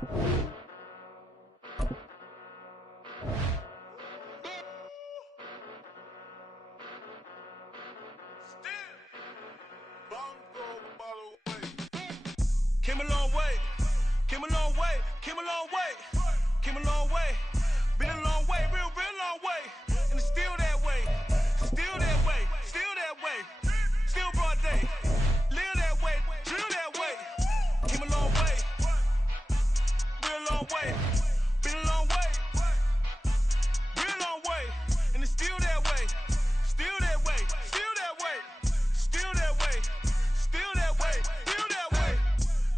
Came a long way, came a long way, came a long way, came a long way, been a long way, real long way, and it's still that way, still that way, still that way, still broad day, live that way, drill that way, came a long way, real long way, been a long way, real long way, and it's still that way, still that way, still that way, still that way, still that way, still that way.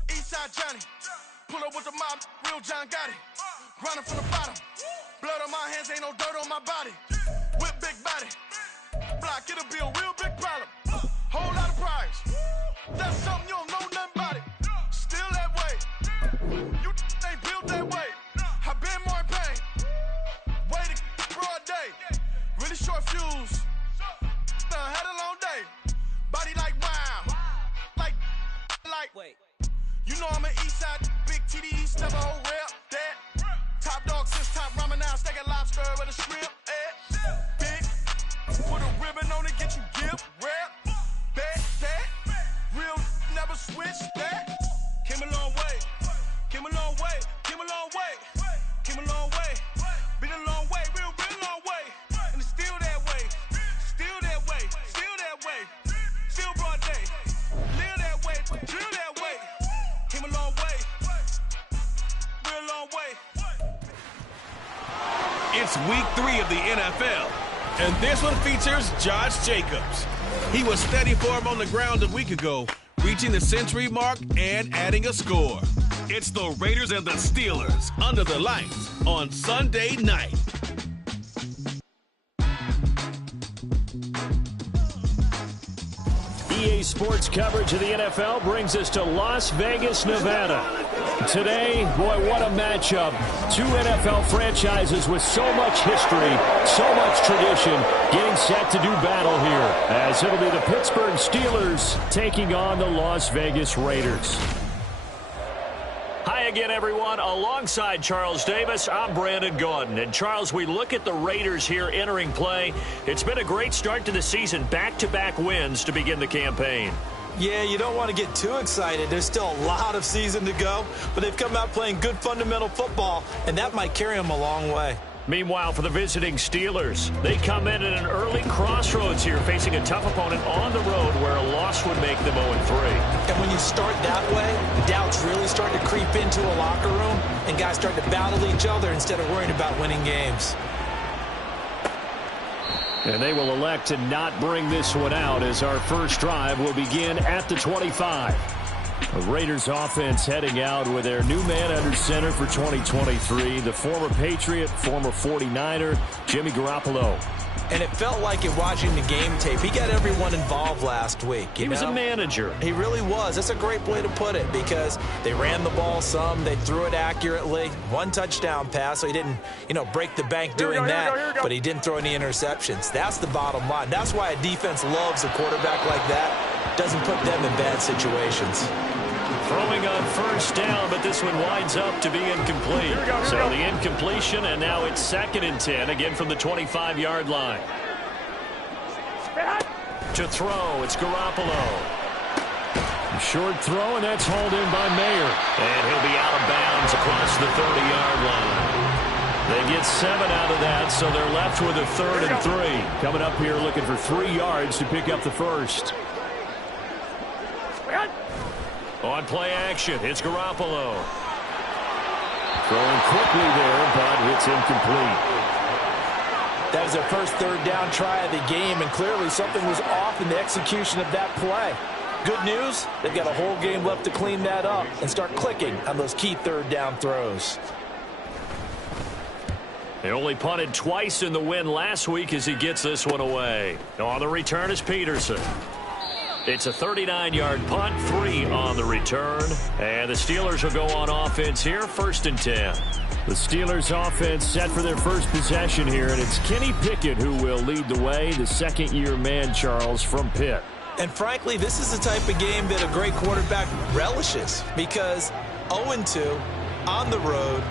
Eastside Johnny, pull up with the mob, real John Gotti, grinding from the bottom, blood on my hands, ain't no dirt on my body, whip big body, block, it'll be a real big problem, whole lot of prize, that's something you don't know nothing about it, still that way, you ain't built that way, I been more in pain, way to broad day, really short fuse, had a long day, body like wow, like, wait. You know I'm an Eastside, big TDs, never hold rep, that. Top dog since top ramen now, steak and lobster with a shrimp, big, put a ribbon on it, get you gift, rep, that, real, never switch, that. Came a long way, came a long way, came a long way, came a long way, been a long way, real long way, and it's still that way, still that way, still that way, still broad day, live that way, drill that way. Came a long way, real long way. It's week 3 of the NFL, and this one features Josh Jacobs. He was steady for him on the ground a week ago, reaching the century mark and adding a score. It's the Raiders and the Steelers under the lights on Sunday night. EA Sports coverage of the NFL brings us to Las Vegas, Nevada. Today, boy, what a matchup. Two NFL franchises with so much history, so much tradition, getting set to do battle here, as it'll be the Pittsburgh Steelers taking on the Las Vegas Raiders. Hi again, everyone. Alongside Charles Davis, I'm Brandon Gaudin. And Charles, we look at the Raiders here entering play. It's been a great start to the season, back-to-back wins to begin the campaign. Yeah, you don't want to get too excited. There's still a lot of season to go, but they've come out playing good fundamental football, and that might carry them a long way. Meanwhile, for the visiting Steelers, they come in at an early crossroads here, facing a tough opponent on the road where a loss would make them 0-3. And when you start that way, doubts really start to creep into a locker room, and guys start to battle each other instead of worrying about winning games. And they will elect to not bring this one out as our first drive will begin at the 25. The Raiders offense heading out with their new man under center for 2023, the former Patriot, former 49er, Jimmy Garoppolo. And it felt like it watching the game tape. He got everyone involved last week. He was a manager. He really was. That's a great way to put it because they ran the ball some. They threw it accurately. One touchdown pass, so he didn't, break the bank doing that. But he didn't throw any interceptions. That's the bottom line. That's why a defense loves a quarterback like that. Doesn't put them in bad situations. Throwing on first down, but this one winds up to be incomplete. So the incompletion, and now it's 2nd and 10, again from the 25-yard line. To throw, it's Garoppolo. Short throw, and that's hauled in by Mayer. And he'll be out of bounds across the 30-yard line. They get 7 out of that, so they're left with a 3rd and 3. Coming up here looking for 3 yards to pick up the first. On play action, it's Garoppolo. Throwing quickly there, but it's incomplete. That was their first 3rd down try of the game, and clearly something was off in the execution of that play. Good news, they've got a whole game left to clean that up and start clicking on those key 3rd down throws. They only punted twice in the win last week as he gets this one away. On the return is Peterson. It's a 39-yard punt, 3 on the return. And the Steelers will go on offense here, 1st and 10. The Steelers offense set for their first possession here, and it's Kenny Pickett who will lead the way, the second-year man, Charles, from Pitt. And frankly, this is the type of game that a great quarterback relishes because 0-2, on the road.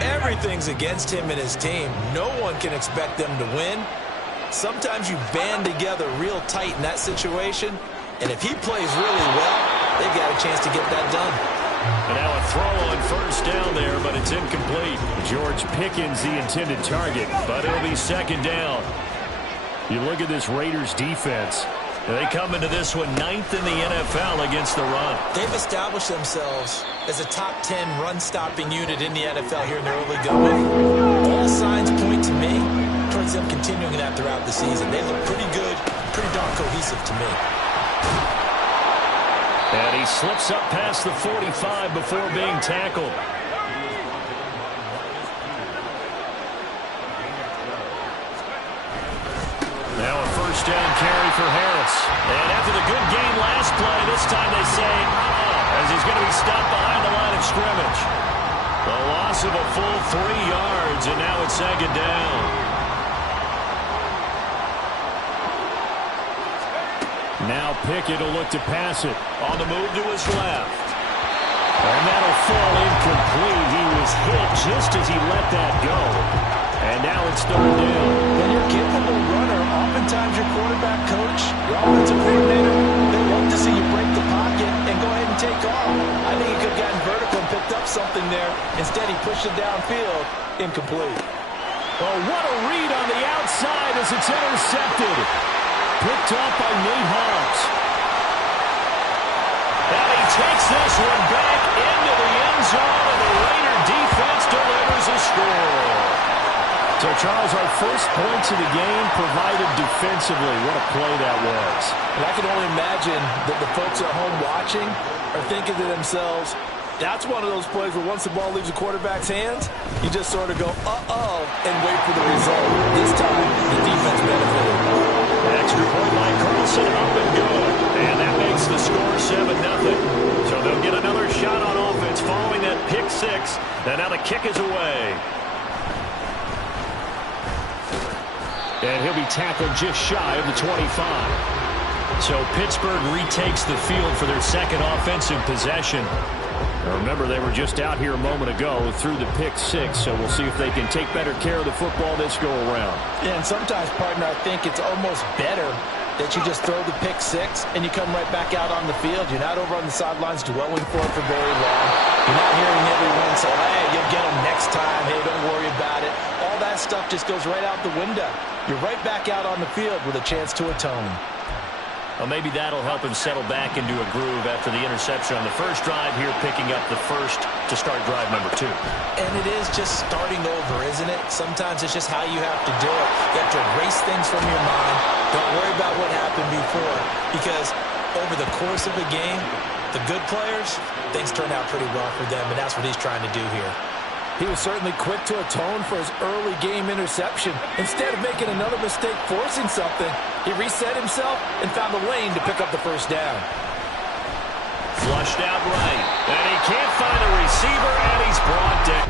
Everything's against him and his team. No one can expect them to win. Sometimes you band together real tight in that situation, and if he plays really well, they've got a chance to get that done. And now a throw on first down there, but it's incomplete. George Pickens, the intended target, but it'll be second down. You look at this Raiders defense. They come into this one 9th in the NFL against the run. They've established themselves as a top 10 run-stopping unit in the NFL here in the early going. All signs point to me towards them continuing that throughout the season. They look pretty good, pretty darn cohesive to me. And he slips up past the 45 before being tackled. Now a first down carry for Harris. And after the good game last play, this time they say, as he's going to be stopped behind the line of scrimmage. The loss of a full 3 yards, and now it's second down. Now Pickett will look to pass it. On the move to his left. And that'll fall incomplete. He was hit just as he let that go. And now it's third down. When you're a capable runner, oftentimes your quarterback coach, your offensive coordinator, they love to see you break the pocket and go ahead and take off. I think he could have gotten vertical and picked up something there. Instead, he pushed it downfield. Incomplete. Oh, what a read on the outside as it's intercepted. Picked up by Nate Hobbs. And he takes this one back into the end zone, and the Raider defense delivers a score. So, Charles, our first points of the game provided defensively. What a play that was. And I can only imagine that the folks at home watching are thinking to themselves, that's one of those plays where once the ball leaves the quarterback's hands, you just sort of go, uh-oh, and wait for the result. This time, the defense benefited. Extra point by Carlson, up and good. And that makes the score 7-0. So they'll get another shot on offense following that pick six. And now the kick is away. And he'll be tackled just shy of the 25. So Pittsburgh retakes the field for their second offensive possession. Now remember, they were just out here a moment ago through the pick six, so we'll see if they can take better care of the football this go-around. Yeah, and sometimes, partner, I think it's almost better that you just throw the pick six and you come right back out on the field. You're not over on the sidelines dwelling for it for very long. You're not hearing everyone say, hey, you'll get them next time. Hey, don't worry about it. All that stuff just goes right out the window. You're right back out on the field with a chance to atone. Well, maybe that'll help him settle back into a groove after the interception on the first drive here, picking up the first to start drive number 2. And it is just starting over, isn't it? Sometimes it's just how you have to do it. You have to erase things from your mind. Don't worry about what happened before, because over the course of a game, the good players, things turn out pretty well for them, and that's what he's trying to do here. He was certainly quick to atone for his early game interception. Instead of making another mistake forcing something, he reset himself and found a lane to pick up the first down. Flushed out right. And he can't find a receiver, and he's brought down.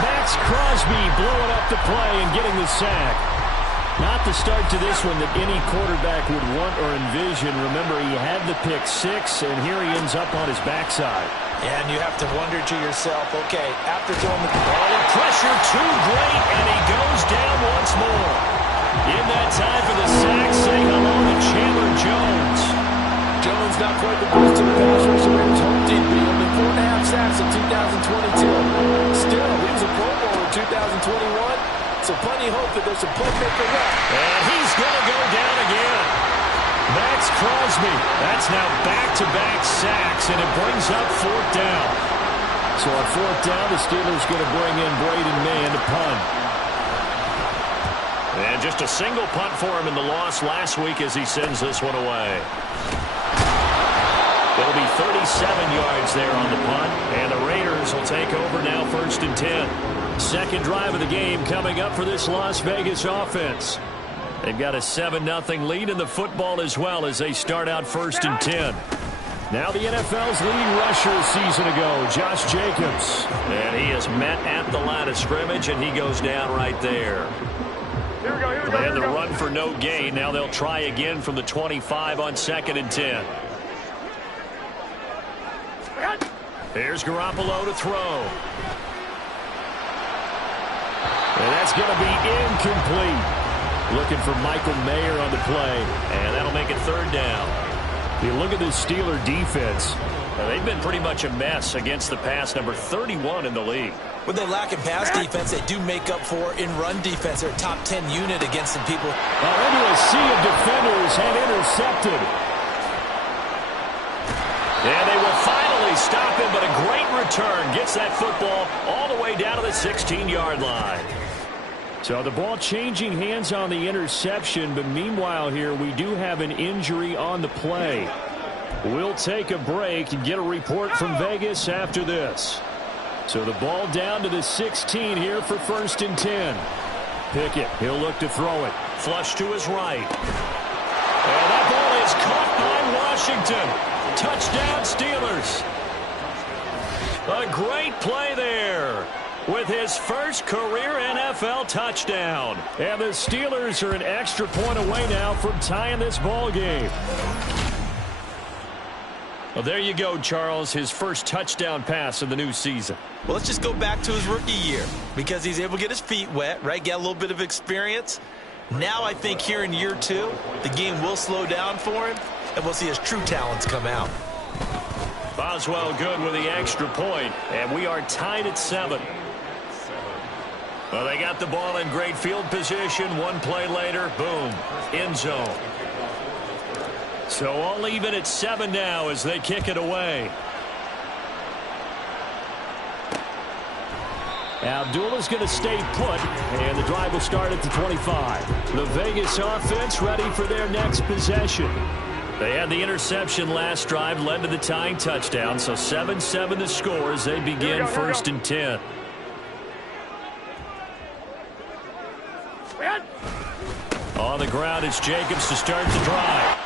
Max Crosby blowing up the play and getting the sack. Not the start to this one that any quarterback would want or envision. Remember, he had the pick six, and here he ends up on his backside. And you have to wonder to yourself, okay, after throwing the ball, pressure too great, and he goes down once more. In that time for the sack, say hello to Chandler Jones. Jones not quite the best to the pass rush the Raiders hoped he'd be. Only 4.5 sacks in 2022. Still, he was a Pro Bowl in 2021, so plenty of hope that there's a playmaker left. And he's going to go down again. Max Crosby. That's now back-to-back sacks, and it brings up 4th down. So on 4th down, the Steelers going to bring in Braden Mann to punt. And just a single punt for him in the loss last week as he sends this one away. It'll be 37 yards there on the punt, and the Raiders will take over now 1st and 10. Second drive of the game coming up for this Las Vegas offense. They've got a 7-0 lead in the football as well as they start out 1st and 10. Now the NFL's leading rusher a season ago, Josh Jacobs. And he is met at the line of scrimmage, and he goes down right there. They had the run for no gain. Now they'll try again from the 25 on 2nd and 10. Here's Garoppolo to throw. And that's going to be incomplete. Looking for Michael Mayer on the play. And that'll make it 3rd down. You look at this Steeler defense. They've been pretty much a mess against the pass, number 31 in the league. When they lack in pass defense, they do make up for in run defense. They're a top 10 unit against some people. Now into a sea of defenders and intercepted. And they will finally stop him, but a great return. Gets that football all the way down to the 16-yard line. So the ball changing hands on the interception, but meanwhile here we do have an injury on the play. We'll take a break and get a report from Vegas after this. So the ball down to the 16 here for 1st and 10. Pickett, he'll look to throw it. Flush to his right. And that ball is caught by Washington. Touchdown, Steelers. A great play there with his first career NFL touchdown. And the Steelers are an extra point away now from tying this ball game. Well, there you go, Charles, his first touchdown pass of the new season. Well, let's just go back to his rookie year because he's able to get his feet wet, right? Get a little bit of experience. Now I think here in year 2, the game will slow down for him, and we'll see his true talents come out. Boswell good with the extra point, and we are tied at 7. Well, they got the ball in great field position. One play later, boom, end zone. So all even at 7 now as they kick it away. Abdullah's going to stay put, and the drive will start at the 25. The Vegas offense ready for their next possession. They had the interception last drive, led to the tying touchdown, so 7-7 the score as they begin 1st and 10. On the ground, it's Jacobs to start the drive.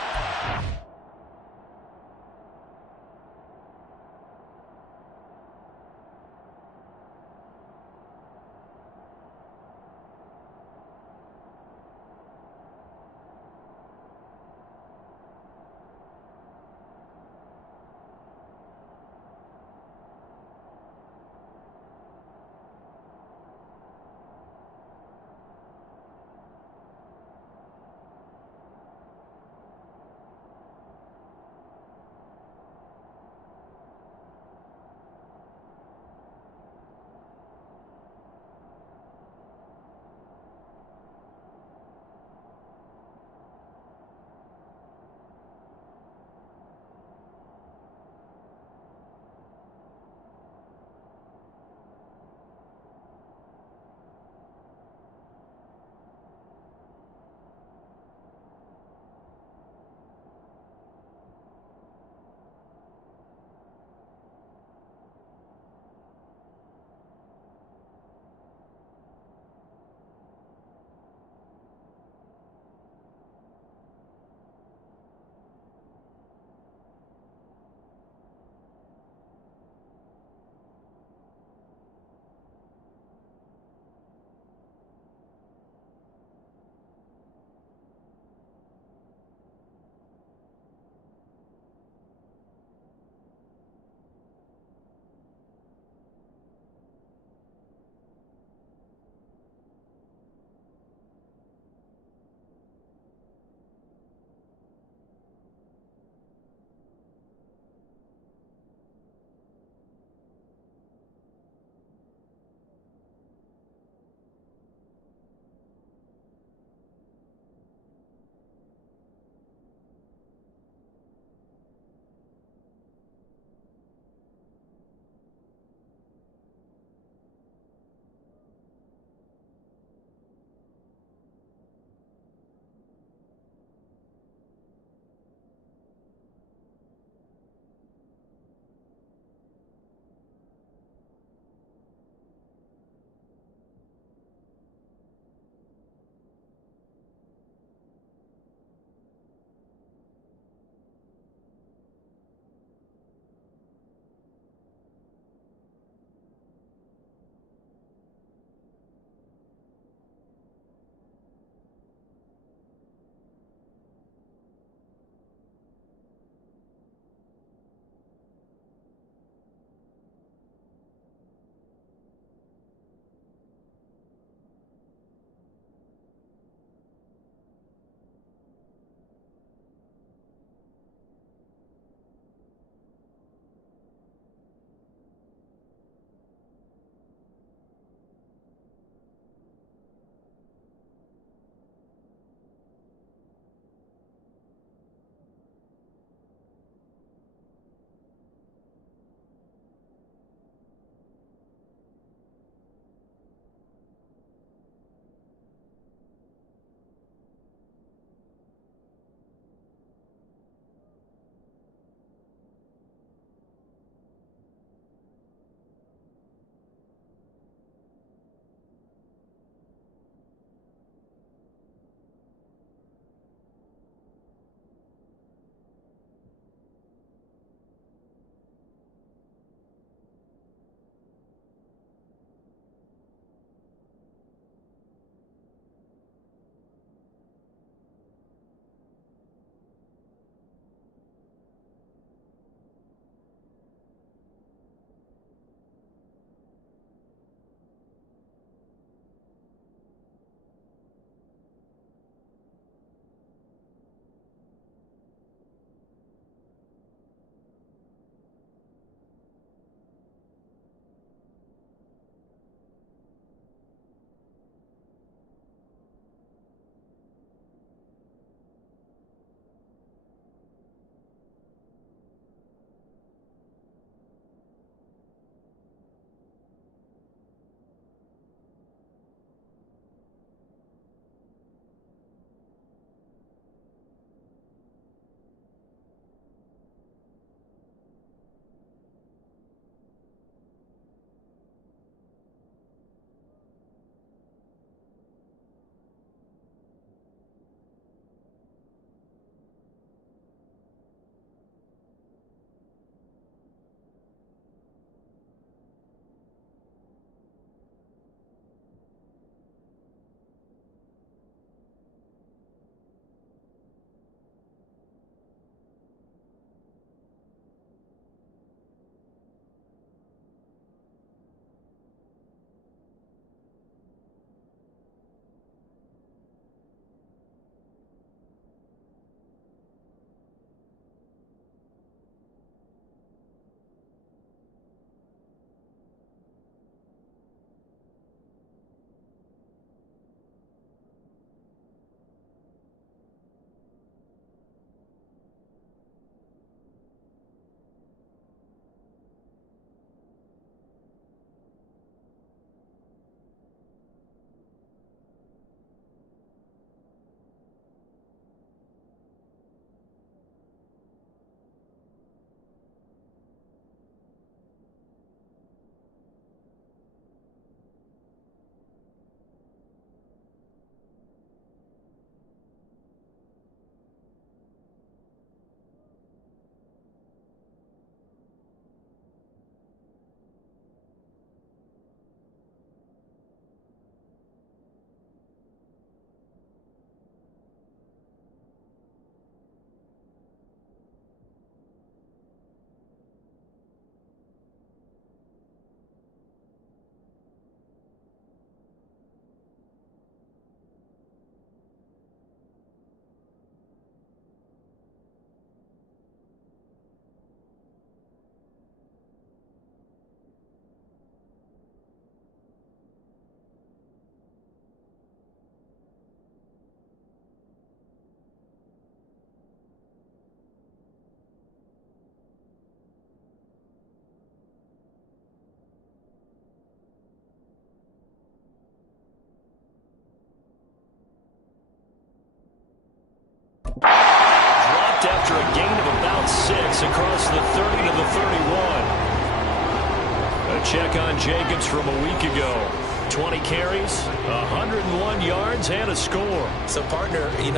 check on Jacobs from a week ago. 20 carries, 101 yards, and a score. So, partner, 2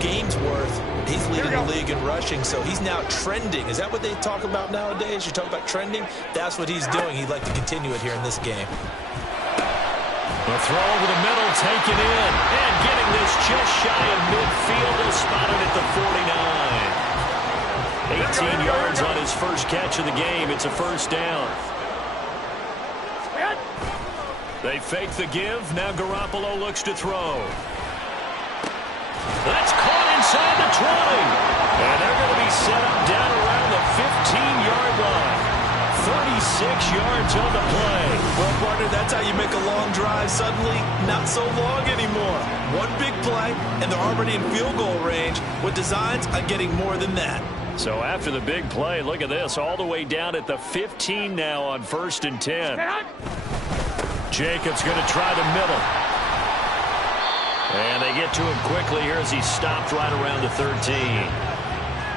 games worth, he's leading the league in rushing, so he's now trending. Is that what they talk about nowadays? You talk about trending? That's what he's doing. He'd like to continue it here in this game. The throw over the middle, taken in, and getting this just shy of midfield is spotted at the 49. 18 yards on his first catch of the game. It's a first down. They fake the give. Now Garoppolo looks to throw. That's caught inside the 20. And they're going to be set up down around the 15-yard line. 36 yards on the play. Well, partner, that's how you make a long drive suddenly not so long anymore. One big play, and they're already in field goal range with designs on getting more than that. So after the big play, look at this, all the way down at the 15 now on 1st and 10. Jacobs going to try the middle. And they get to him quickly here as he stopped right around the 13.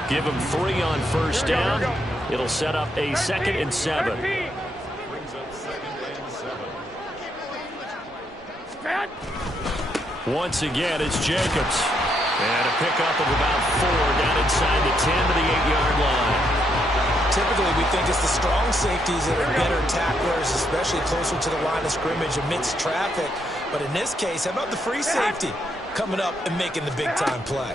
Give him 3 on first down. It'll set up a 2nd and 7. Once again, it's Jacobs. And a pickup of about 4 down inside the 10 to the 8-yard line. Typically, we think it's the strong safeties that are better tacklers, especially closer to the line of scrimmage amidst traffic. But in this case, how about the free safety coming up and making the big-time play?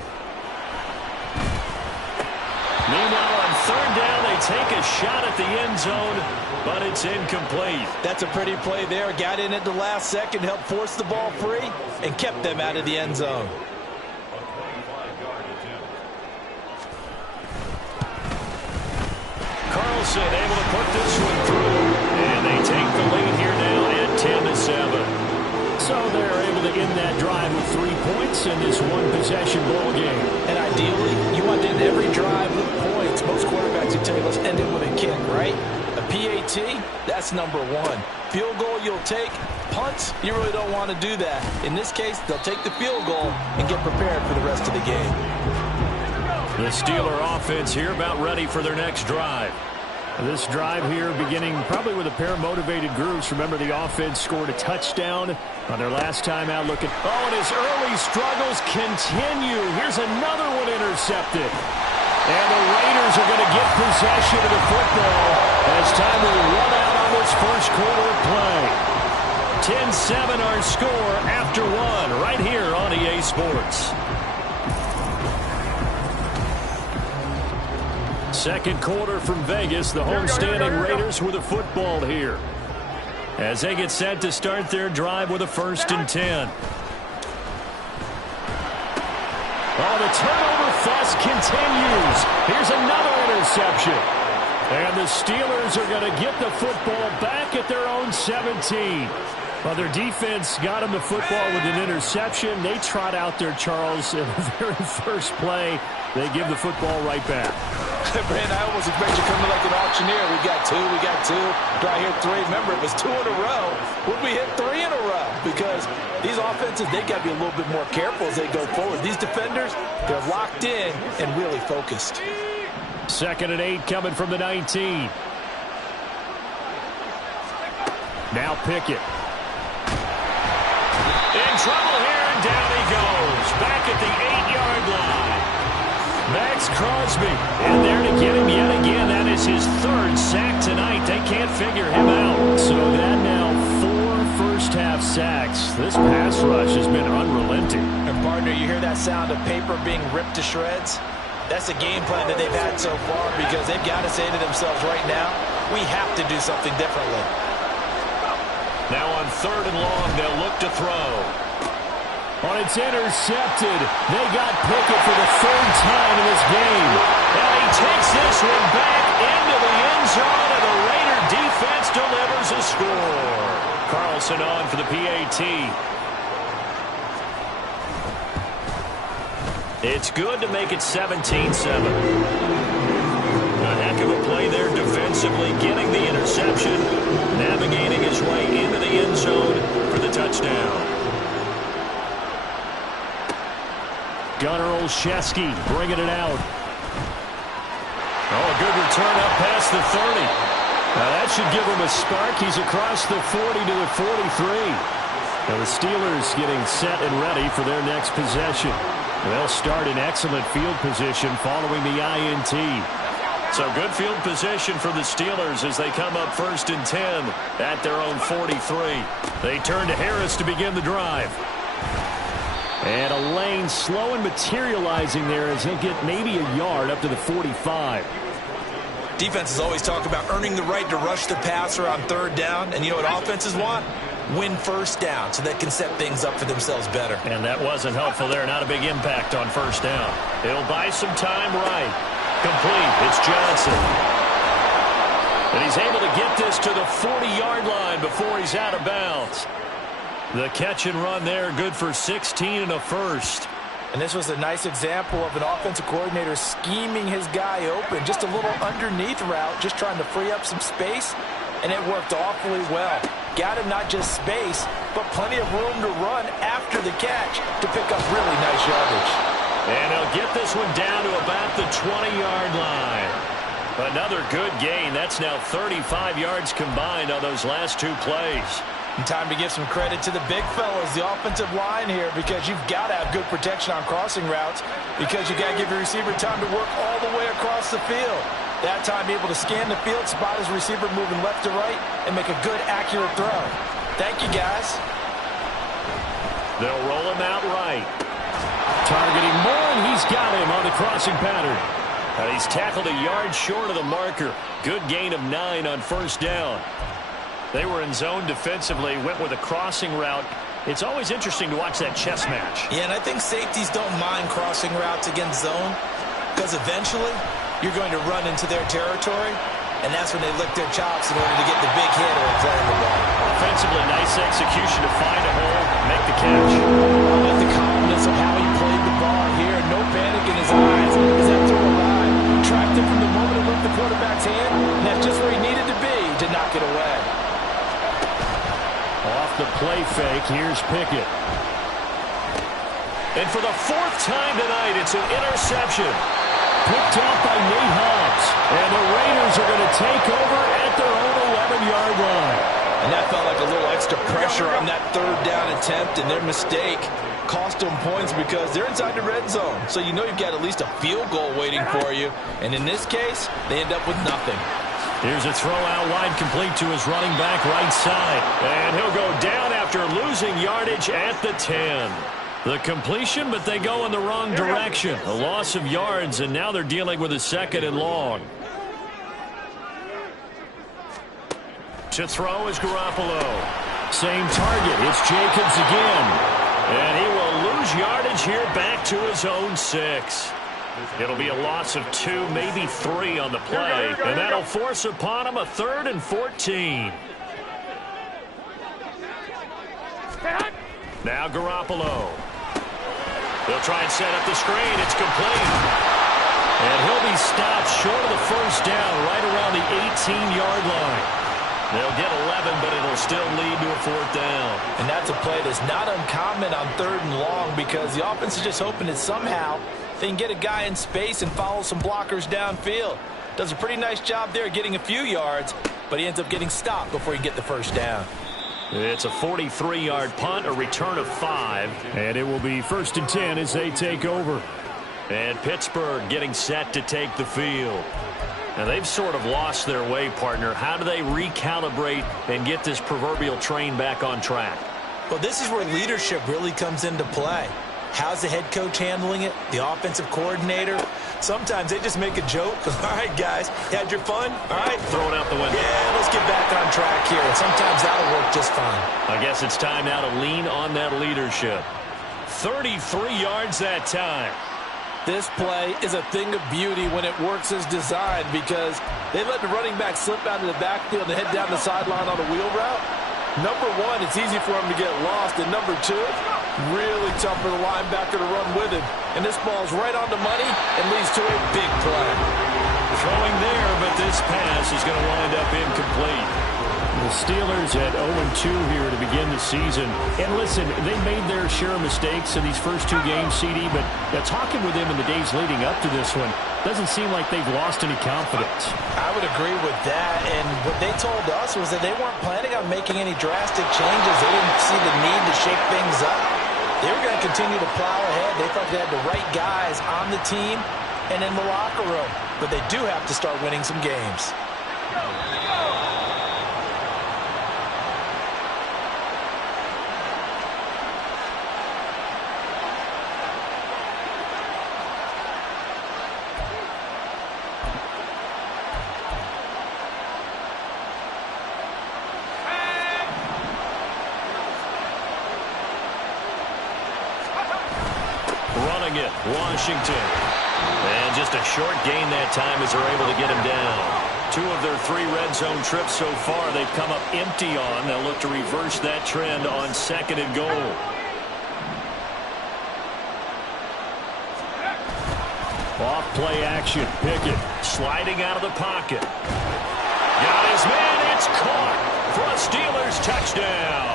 Meanwhile, on 3rd down, they take a shot at the end zone, but it's incomplete. That's a pretty play there. Got in at the last second, helped force the ball free, and kept them out of the end zone. Carlson able to put this one through, and they take the lead here now at 10-7. So they're able to end that drive with 3 points in this one-possession ball game. And ideally, you want to end every drive with points. Most quarterbacks would tell you, let's end it with a kick, right? A PAT, that's number 1. Field goal you'll take. Punts, you really don't want to do that. In this case, they'll take the field goal and get prepared for the rest of the game. The Steeler offense here about ready for their next drive. This drive here beginning probably with a pair of motivated groups. Remember, the offense scored a touchdown on their last time out. Looking, and his early struggles continue. Here's another one intercepted. And the Raiders are going to get possession of the football as time will run out on this first quarter of play. 10-7 our score after 1 right here on EA Sports. Second quarter from Vegas, the homestanding Raiders with a football here as they get set to start their drive with a 1st and 10. The turnover fuss continues. Here's another interception. And the Steelers are going to get the football back at their own 17. Well, their defense got them the football with an interception. They trot out there, Charles, in the very first play. They give the football right back. Brand, I almost expect you coming like an auctioneer. We got 2, we got 2. Do I hear 3? Remember, it was 2 in a row. Would we hit 3 in a row? Because these offenses, they got to be a little bit more careful as they go forward. These defenders, they're locked in and really focused. 2nd and 8 coming from the 19. Now Pickett. In trouble here, and down he goes. Back at the 8-yard line. Max Crosby in there to get him yet again. That is his 3rd sack tonight. They can't figure him out. So that now 4 first-half sacks. This pass rush has been unrelenting. And, partner, you hear that sound of paper being ripped to shreds? That's the game plan that they've had so far because they've got to say to themselves right now, we have to do something differently. Now on 3rd and long, they'll look to throw. It's intercepted. They got Pickett for the 3rd time in this game. And he takes this one back into the end zone, and the Raider defense delivers a score. Carlson on for the PAT. It's good to make it 17-7. A heck of a play there defensively, getting the interception, navigating his way into the end zone for the touchdown. Gunnar Olszewski bringing it out. A good return up past the 30. Now that should give him a spark. He's across the 40 to the 43. Now the Steelers getting set and ready for their next possession. And they'll start in excellent field position following the INT. So good field position for the Steelers as they come up 1st and 10 at their own 43. They turn to Harris to begin the drive. And a lane slow and materializing there as he'll get maybe a yard up to the 45. Defenses always talk about earning the right to rush the passer on 3rd down. And you know what offenses want? Win 1st down so they can set things up for themselves better. And that wasn't helpful there. Not a big impact on 1st down. He'll buy some time right. Complete. It's Johnson. And he's able to get this to the 40-yard line before he's out of bounds. The catch and run there, good for 16 and a first. And this was a nice example of an offensive coordinator scheming his guy open. Just a little underneath route, just trying to free up some space. And it worked awfully well. Got him not just space, but plenty of room to run after the catch to pick up really nice yardage. And he'll get this one down to about the 20-yard line. Another good gain. That's now 35 yards combined on those last 2 plays. And time to give some credit to the big fellas, the offensive line here, because you've got to have good protection on crossing routes because you've got to give your receiver time to work all the way across the field. That time able to scan the field, spot his receiver moving left to right, and make a good, accurate throw. Thank you, guys. They'll roll him out right. Targeting more, and he's got him on the crossing pattern. And he's tackled a yard short of the marker. Good gain of 9 on 1st down. They were in zone defensively, went with a crossing route. It's always interesting to watch that chess match. Yeah, and I think safeties don't mind crossing routes against zone because eventually you're going to run into their territory, and that's when they lick their chops in order to get the big hit or playing the ball. Offensively, nice execution to find a hole, make the catch. I like the calmness of how he played the ball here. No panic in his eyes as that throw arrived. Tracked it from the moment it left the quarterback's hand, and that's just where he needed to be to knock it away. Off the play fake, here's Pickett. And for the 4th time tonight, it's an interception. Picked off by Nate Hobbs. And the Raiders are going to take over at their own 11-yard line. And that felt like a little extra pressure on that 3rd down attempt, and their mistake cost them points because they're inside the red zone. So you know you've got at least a field goal waiting for you. And in this case, they end up with nothing. Here's a throw out wide, complete to his running back right side. And he'll go down after losing yardage at the 10. The completion, but they go in the wrong direction. A loss of yards, and now they're dealing with a 2nd and long. To throw is Garoppolo. Same target. It's Jacobs again. And he will lose yardage here back to his own 6. It'll be a loss of 2, maybe 3 on the play. And that'll force upon him a 3rd and 14. Now Garoppolo. They'll try and set up the screen. It's complete. And he'll be stopped short of the 1st down right around the 18-yard line. They'll get 11, but it'll still lead to a 4th down. And that's a play that's not uncommon on 3rd and long because the offense is just hoping that somehow they can get a guy in space and follow some blockers downfield. Does a pretty nice job there getting a few yards, but he ends up getting stopped before he can get the 1st down. It's a 43-yard punt, a return of 5. And it will be 1st and 10 as they take over. And Pittsburgh getting set to take the field. Now, they've sort of lost their way, partner. How do they recalibrate and get this proverbial train back on track? Well, this is where leadership really comes into play. How's the head coach handling it? The offensive coordinator? Sometimes they just make a joke. All right, guys, had your fun? All right. Throw it out the window. Yeah, let's get back on track here. And sometimes that'll work just fine. I guess it's time now to lean on that leadership. 33 yards that time. This play is a thing of beauty when it works as designed because they let the running back slip out of the backfield and head down the sideline on a wheel route. Number 1, it's easy for him to get lost. And number 2, really tough for the linebacker to run with him. And this ball's right on the money and leads to a big play. Throwing there, but this pass is going to wind up incomplete. The Steelers at 0-2 here to begin the season. And listen, they made their share of mistakes in these first two games, CD, but talking with them in the days leading up to this one, doesn't seem like they've lost any confidence. I would agree with that, and what they told us was that they weren't planning on making any drastic changes. They didn't see the need to shake things up. They were going to continue to plow ahead. They thought they had the right guys on the team and in the locker room, but they do have to start winning some games. Washington. And just a short gain that time as they're able to get him down. 2 of their 3 red zone trips so far they've come up empty on. They'll look to reverse that trend on 2nd and goal. Off play action. Pickett sliding out of the pocket. Got his man. It's caught for a Steelers touchdown.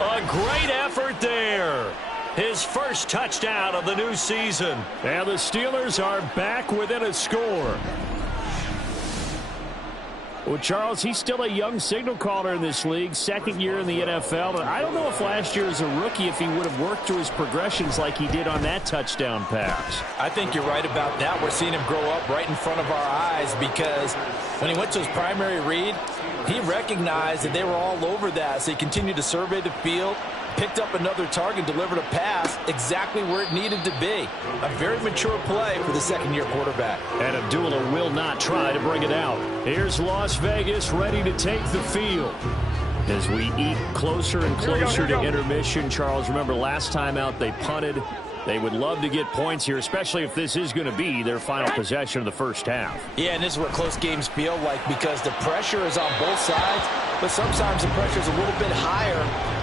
A great effort there. His first touchdown of the new season. And the Steelers are back within a score. Well, Charles, he's still a young signal caller in this league, 2nd year in the NFL. I don't know if last year as a rookie, if he would have worked through his progressions like he did on that touchdown pass. I think you're right about that. We're seeing him grow up right in front of our eyes because when he went to his primary read, he recognized that they were all over that. So he continued to survey the field, picked up another target, delivered a pass exactly where it needed to be. A very mature play for the 2nd-year quarterback. And Abdullah will not try to bring it out. Here's Las Vegas ready to take the field. As we eat closer and closer to intermission, Charles, remember last time out they punted. They would love to get points here, especially if this is going to be their final possession of the first half. Yeah, and this is what close games feel like because the pressure is on both sides, but sometimes the pressure is a little bit higher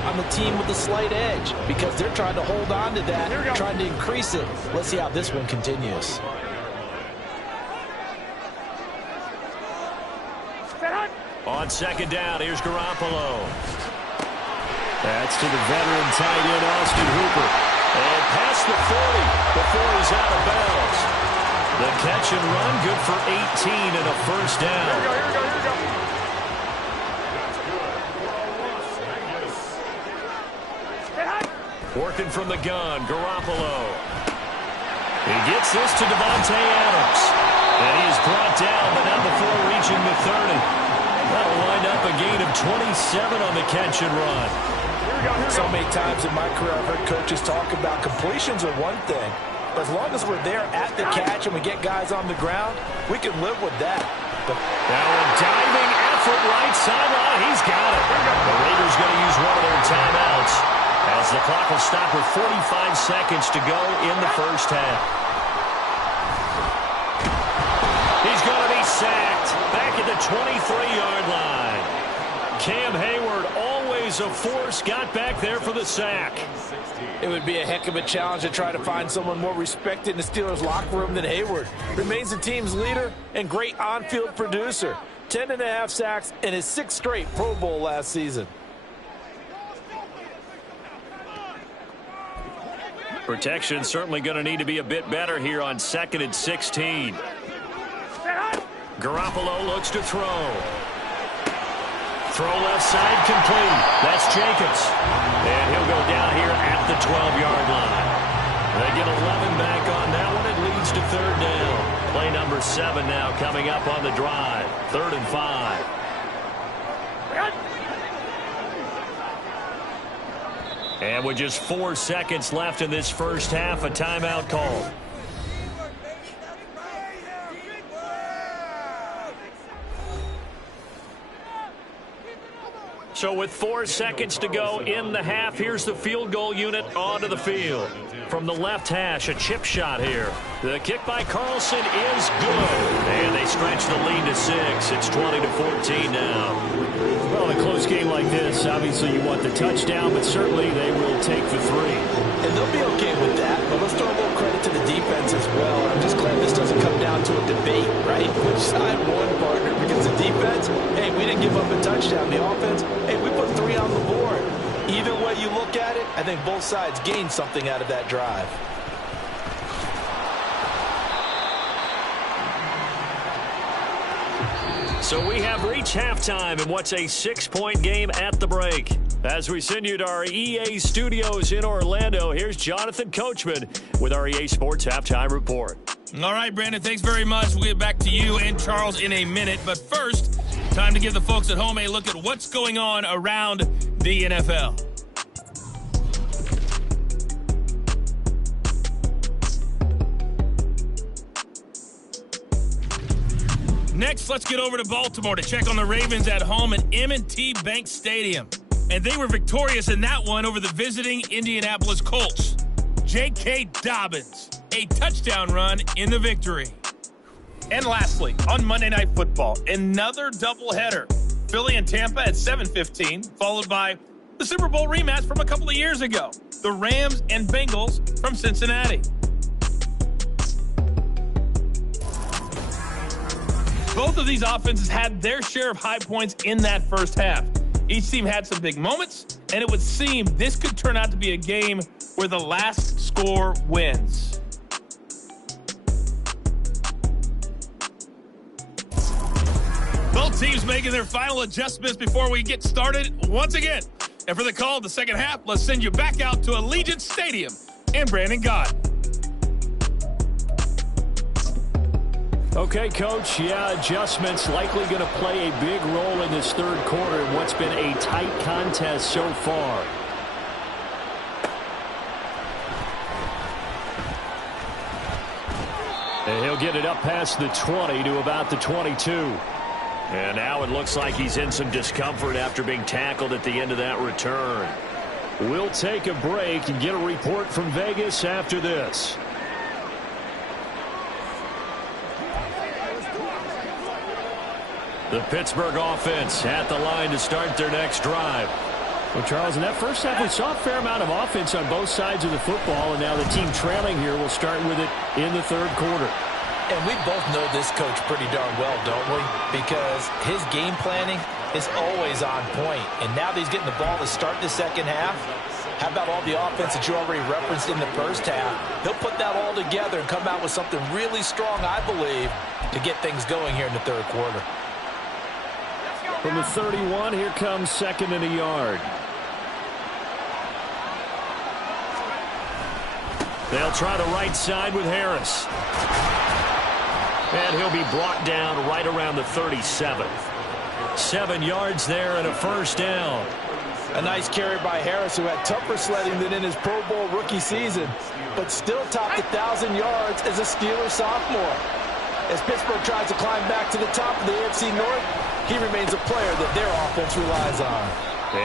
on the team with the slight edge because they're trying to hold on to that, trying to increase it. Let's see how this one continues. On 2nd down, here's Garoppolo. That's to the veteran tight end, Austin Hooper. And past the 40 before he's out of bounds. The catch and run, good for 18 and a first down. Here we go. Working from the gun, Garoppolo. He gets this to Devontae Adams. And he is brought down, but not before reaching the 30. That'll wind up a gain of 27 on the catch and run. So many times in my career I've heard coaches talk about completions are one thing. But as long as we're there at the catch and we get guys on the ground, we can live with that. Now a diving effort right sideline. He's got it. The Raiders going to use one of their timeouts as the clock will stop with 45 seconds to go in the first half. He's going to be sacked back at the 23-yard line. Cam Hayward, always a force, got back there for the sack. It would be a heck of a challenge to try to find someone more respected in the Steelers locker room than Hayward. Remains the team's leader and great on-field producer. 10.5 sacks in his 6th straight Pro Bowl last season. Protection certainly going to need to be a bit better here on 2nd and 16. Garoppolo looks to throw. Throw left side complete. That's Jacobs. And he'll go down here at the 12-yard line. They get 11 back on that one. It leads to 3rd down. Play number 7 now coming up on the drive. 3rd and 5. And with just 4 seconds left in this first half, a timeout call. So with 4 seconds to go in the half, here's the field goal unit onto the field. From the left hash, a chip shot here. The kick by Carlson is good. And they stretch the lead to 6. It's 20-14 now. Well, in a close game like this, obviously you want the touchdown, but certainly they will take the 3. And they'll be okay with that, but let's throw a little credit to the defense as well. I'm just glad this doesn't come down to a debate, right? Which side won, partner? Because the defense, hey, we didn't give up a touchdown. The offense, hey, we put 3 on the board. Either way you look at it, I think both sides gained something out of that drive. So we have reached halftime in what's a 6-point game at the break. As we send you to our EA studios in Orlando, here's Jonathan Coachman with our EA Sports Halftime Report. All right, Brandon, thanks very much. We'll get back to you and Charles in a minute. But first, time to give the folks at home a look at what's going on around the NFL. Next, let's get over to Baltimore to check on the Ravens at home at M&T Bank Stadium. And they were victorious in that one over the visiting Indianapolis Colts. J.K. Dobbins, a touchdown run in the victory. And lastly, on Monday Night Football, another doubleheader. Philly and Tampa at 7:15, followed by the Super Bowl rematch from a couple of years ago. The Rams and Bengals from Cincinnati. Both of these offenses had their share of high points in that first half. Each team had some big moments, and it would seem this could turn out to be a game where the last score wins. Both teams making their final adjustments before we get started once again. And for the call of the second half, let's send you back out to Allegiant Stadium in Brandon Gott. Okay, Coach, adjustments likely going to play a big role in this third quarter in what's been a tight contest so far. And he'll get it up past the 20 to about the 22. And now it looks like he's in some discomfort after being tackled at the end of that return. We'll take a break and get a report from Vegas after this. The Pittsburgh offense at the line to start their next drive. Well, Charles, in that first half, we saw a fair amount of offense on both sides of the football, and now the team trailing here will start with it in the third quarter. And we both know this coach pretty darn well, don't we? Because his game planning is always on point. And now that he's getting the ball to start the second half, how about all the offense that you already referenced in the first half? He'll put that all together and come out with something really strong, I believe, to get things going here in the third quarter. From the 31, here comes second and a yard. They'll try the right side with Harris. And he'll be brought down right around the 37. 7 yards there and a first down. A nice carry by Harris, who had tougher sledding than in his Pro Bowl rookie season, but still topped 1,000 yards as a Steelers sophomore. As Pittsburgh tries to climb back to the top of the AFC North, he remains a player that their offense relies on.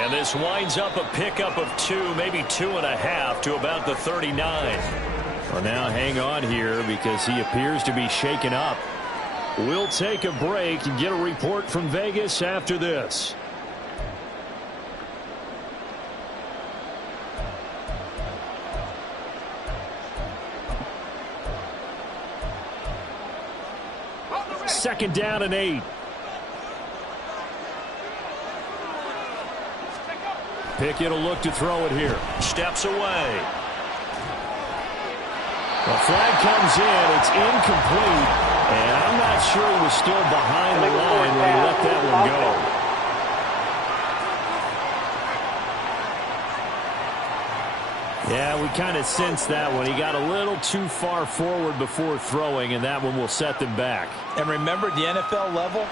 And this winds up a pickup of 2, maybe 2.5 to about the 39. Well, now hang on here because he appears to be shaken up. We'll take a break and get a report from Vegas after this. Second down and 8. Pickett will look to throw it here. Steps away. The flag comes in. It's incomplete. And I'm not sure he was still behind the line when he let that one go. Yeah, we kind of sensed that one. He got a little too far forward before throwing, and that one will set them back. And remember, the NFL level,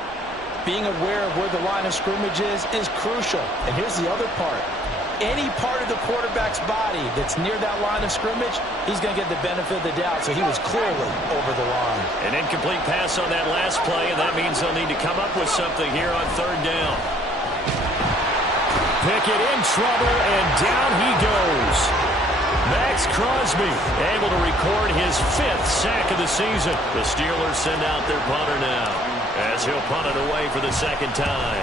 being aware of where the line of scrimmage is crucial. And here's the other part. Any part of the quarterback's body that's near that line of scrimmage, he's going to get the benefit of the doubt. So he was clearly over the line. An incomplete pass on that last play, and that means they'll need to come up with something here on third down. Pickett in trouble, and down he goes. Max Crosby able to record his 5th sack of the season. The Steelers send out their punter now as he'll punt it away for the second time.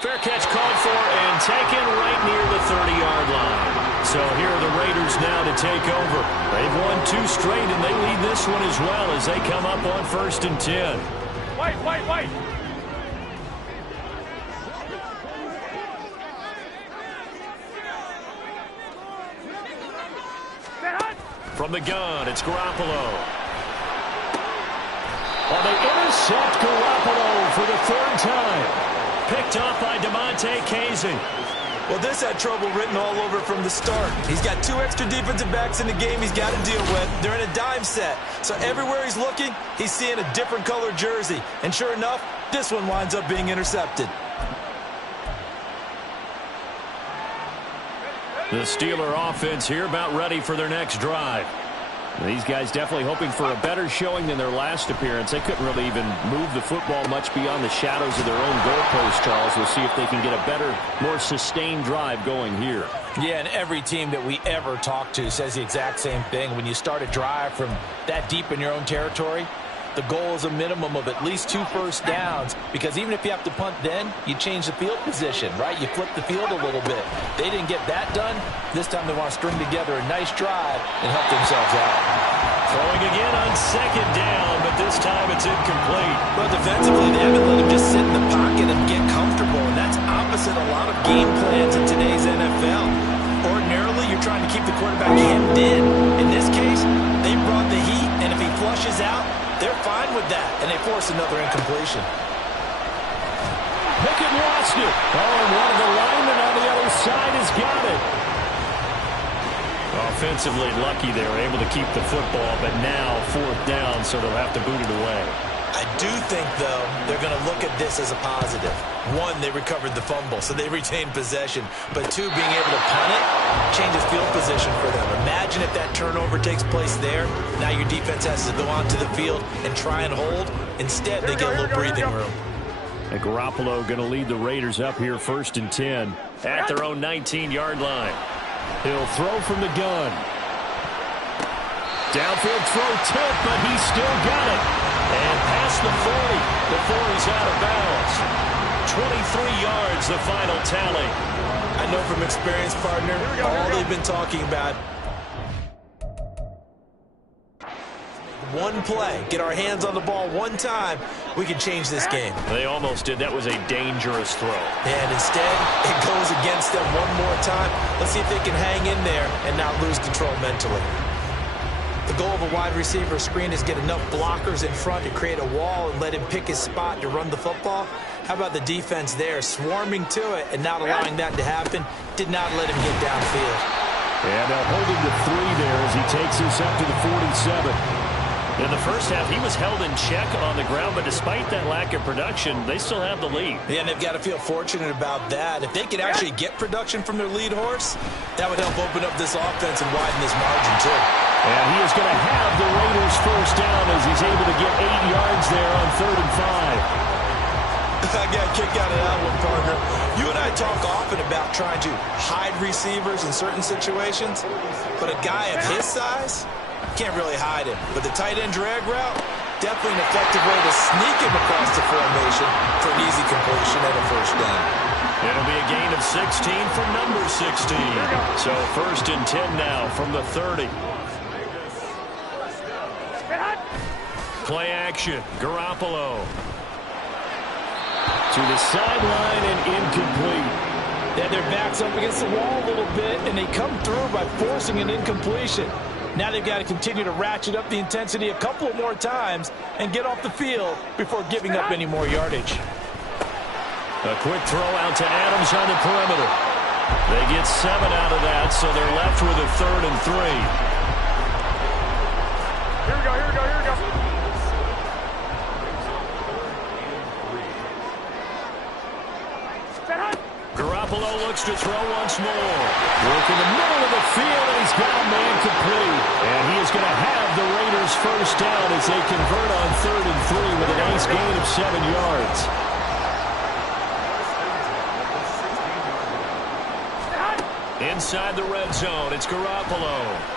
Fair catch called for and taken right near the 30-yard line. So here are the Raiders now to take over. They've won 2 straight, and they lead this one as well as they come up on 1st and 10. Wait. From the gun, it's Garoppolo. Well, they intercept Garoppolo for the third time. Picked off by DeMonte Casey. Well, this had trouble written all over from the start. He's got 2 extra defensive backs in the game he's got to deal with. They're in a dime set. So everywhere he's looking, he's seeing a different color jersey. And sure enough, this one winds up being intercepted. The Steeler offense here about ready for their next drive. These guys definitely hoping for a better showing than their last appearance. They couldn't really even move the football much beyond the shadows of their own goalpost, Charles. We'll see if they can get a better, more sustained drive going here. Yeah, and every team that we ever talk to says the exact same thing. When you start a drive from that deep in your own territory, the goal is a minimum of at least 2 first downs, because even if you have to punt then, you change the field position, right? You flip the field a little bit. They didn't get that done. This time they want to string together a nice drive and help themselves out. Throwing again on second down, but this time it's incomplete. Well, defensively, they haven't let him just sit in the pocket and get comfortable, and that's opposite a lot of game plans in today's NFL. Ordinarily, you're trying to keep the quarterback hemmed in. In this case, they brought the heat, and if he flushes out, they're fine with that, and they force another incompletion. Pickett lost it. Oh, and one of the linemen on the other side has got it. Offensively lucky they were able to keep the football, but now 4th down, so they'll have to boot it away. I do think, though, they're going to look at this as a positive. 1, they recovered the fumble, so they retained possession. But 2, being able to punt it changes field position for them. Imagine if that turnover takes place there. Now your defense has to go onto the field and try and hold. Instead, they get a little breathing room. And Garoppolo going to lead the Raiders up here 1st and 10. At their own 19-yard line. He'll throw from the gun. Downfield throw tip, but he's still got it. And past the 40 before he's out of bounds. 23 yards, the final tally. I know from experience, partner, all they've been talking about. One play, get our hands on the ball one time, we can change this game. They almost did. That was a dangerous throw. And instead, it goes against them one more time. Let's see if they can hang in there and not lose control mentally. The goal of a wide receiver screen is get enough blockers in front to create a wall and let him pick his spot to run the football. How about the defense there, swarming to it and not allowing that to happen? Did not let him get downfield. And they'll hold him to 3 there as he takes this up to the 47. In the first half, he was held in check on the ground, but despite that lack of production, they still have the lead. Yeah, and they've got to feel fortunate about that. If they could actually get production from their lead horse, that would help open up this offense and widen this margin, too. And he is going to have the Raiders first down as he's able to get 8 yards there on 3rd and 5. I got a kick out of that one, partner. You and I talk often about trying to hide receivers in certain situations, but a guy of his size can't really hide him. But the tight end drag route, definitely an effective way to sneak him across the formation for an easy completion and a first down. It'll be a gain of 16 for number 16. So 1st and 10 now from the 30. Play action. Garoppolo. To the sideline and incomplete. They had their backs up against the wall a little bit, and they come through by forcing an incompletion. Now they've got to continue to ratchet up the intensity a couple of more times and get off the field before giving up any more yardage. A quick throw out to Adams on the perimeter. They get 7 out of that, so they're left with a 3rd and 3. Here we go. Garoppolo looks to throw once more. Work in the middle of the field, and he's got a man complete. And he is going to have the Raiders first down as they convert on 3rd and 3 with a nice gain of 7 yards. Inside the red zone, it's Garoppolo.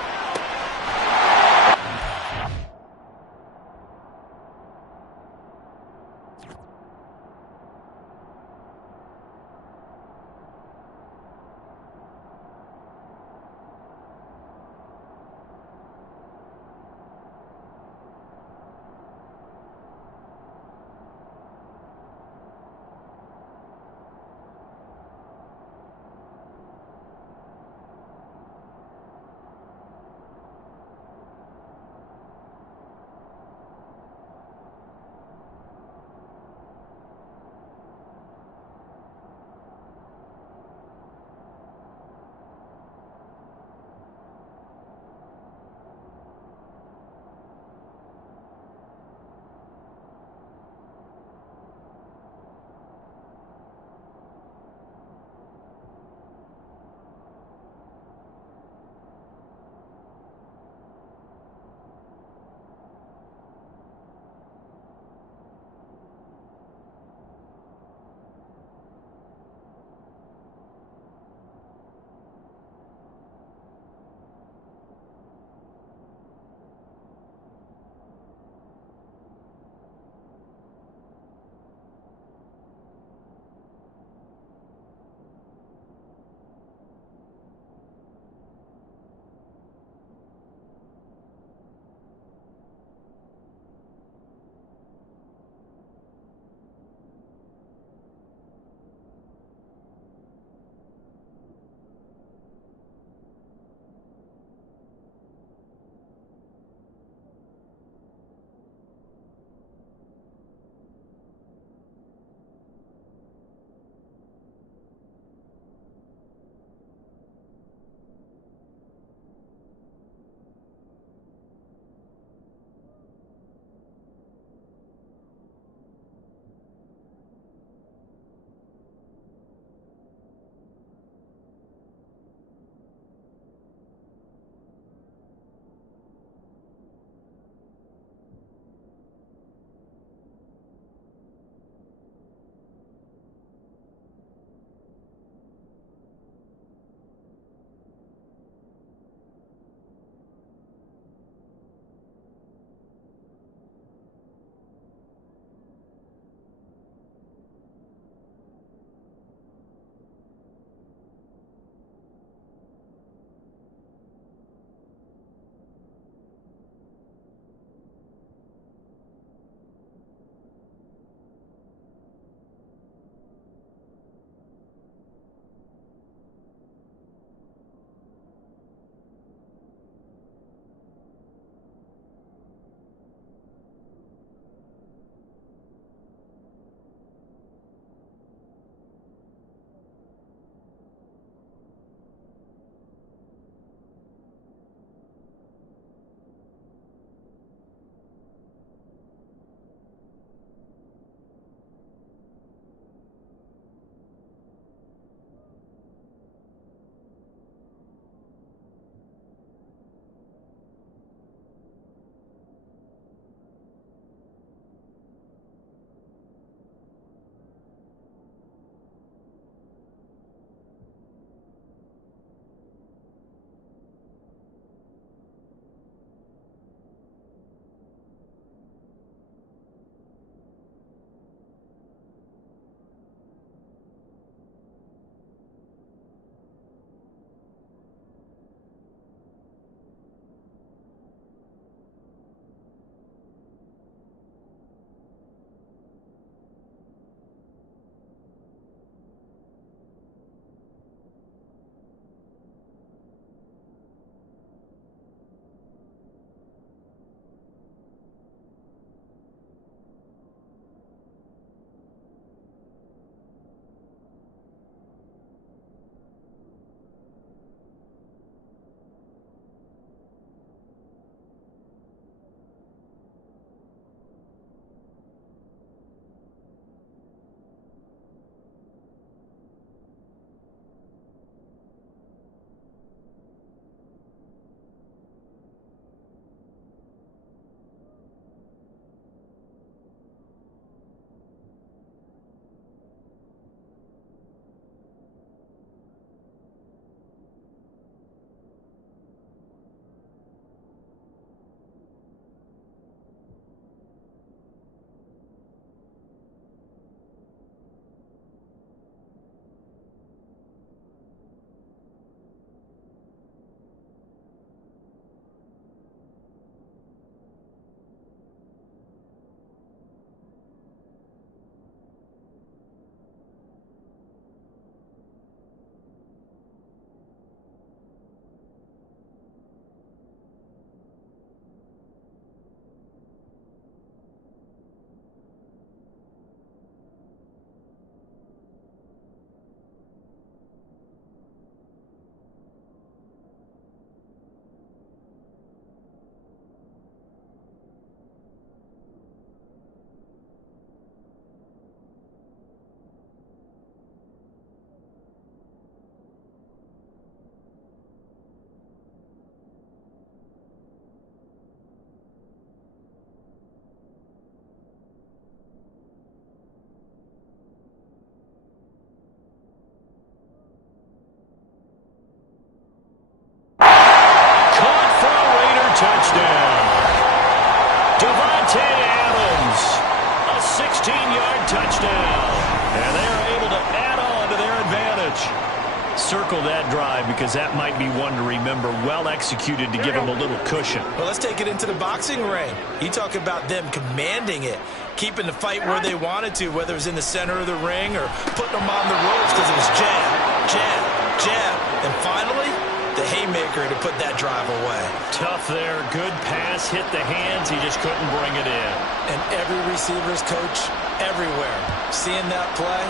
circle that drive because that might be one to remember. Well executed to give him a little cushion. Well, let's take it into the boxing ring. You talk about them commanding it, keeping the fight where they wanted to, whether it was in the center of the ring or putting them on the ropes because it was jab, jab, jab. And finally, the haymaker to put that drive away. Tough there. Good pass. Hit the hands. He just couldn't bring it in. And every receiver's coach everywhere seeing that play.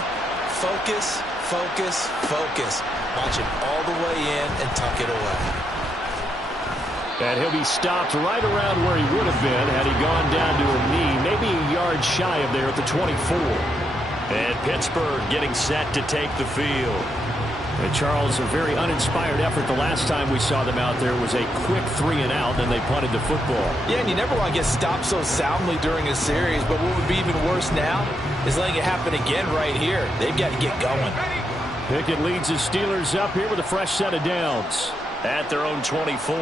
Focus, focus, focus. Watch it all the way in and tuck it away. And he'll be stopped right around where he would have been had he gone down to a knee, maybe a yard shy of there at the 24. And Pittsburgh getting set to take the field. And Charles, a very uninspired effort. The last time we saw them out there was a quick 3-and-out, and they punted the football. Yeah, and you never want to get stopped so soundly during a series, but what would be even worse now is letting it happen again right here. They've got to get going. Pickett leads the Steelers up here with a fresh set of downs. At their own 24.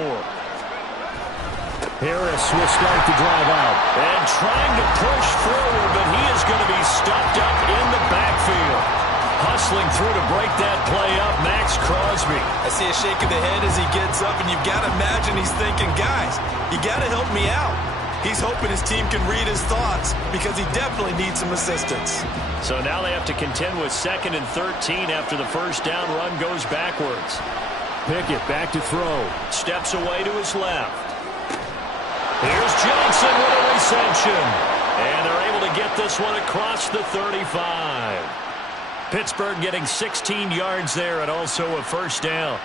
Harris will start the drive out. And trying to push forward, but he is going to be stopped up in the backfield. Hustling through to break that play up, Max Crosby. I see a shake of the head as he gets up, and you've got to imagine he's thinking, guys, you got to help me out. He's hoping his team can read his thoughts because he definitely needs some assistance. So now they have to contend with 2nd and 13 after the first down run goes backwards. Pickett back to throw. Steps away to his left. Here's Johnson with a reception. And they're able to get this one across the 35. Pittsburgh getting 16 yards there and also a first down.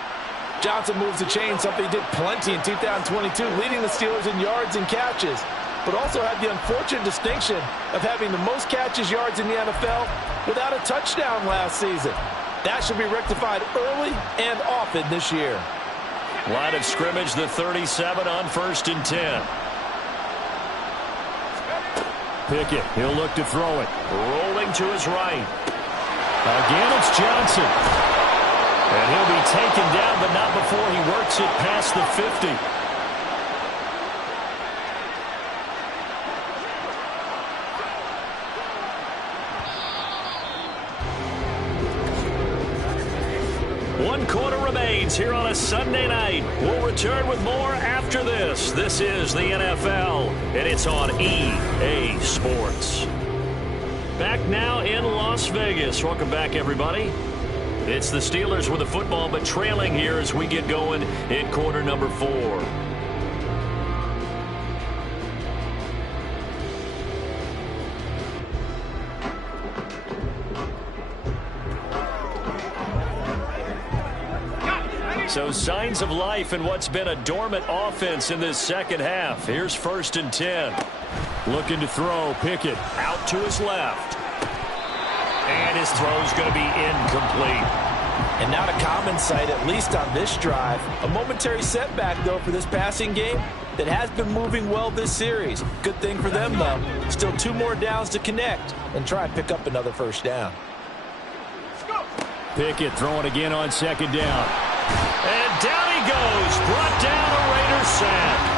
Johnson moves the chain, something he did plenty in 2022, leading the Steelers in yards and catches, but also had the unfortunate distinction of having the most catches yards in the NFL without a touchdown last season. That should be rectified early and often this year. Line of scrimmage, the 37 on 1st and 10. Pickett, he'll look to throw it. Rolling to his right. Again, it's Johnson. And he'll be taken down, but not before he works it past the 50. One quarter remains here on a Sunday night. We'll return with more after this. This is the NFL, and it's on EA Sports. Back now in Las Vegas. Welcome back, everybody. It's the Steelers with the football, but trailing here as we get going in quarter number 4. So signs of life in what's been a dormant offense in this second half. Here's 1st and 10. Looking to throw. Pickett out to his left. And his throw's going to be incomplete. And not a common sight, at least on this drive. A momentary setback, though, for this passing game that has been moving well this series. Good thing for them, though. Still 2 more downs to connect and try and pick up another first down. Pickett throwing again on 2nd down. And down he goes. Brought down a Raiders sack.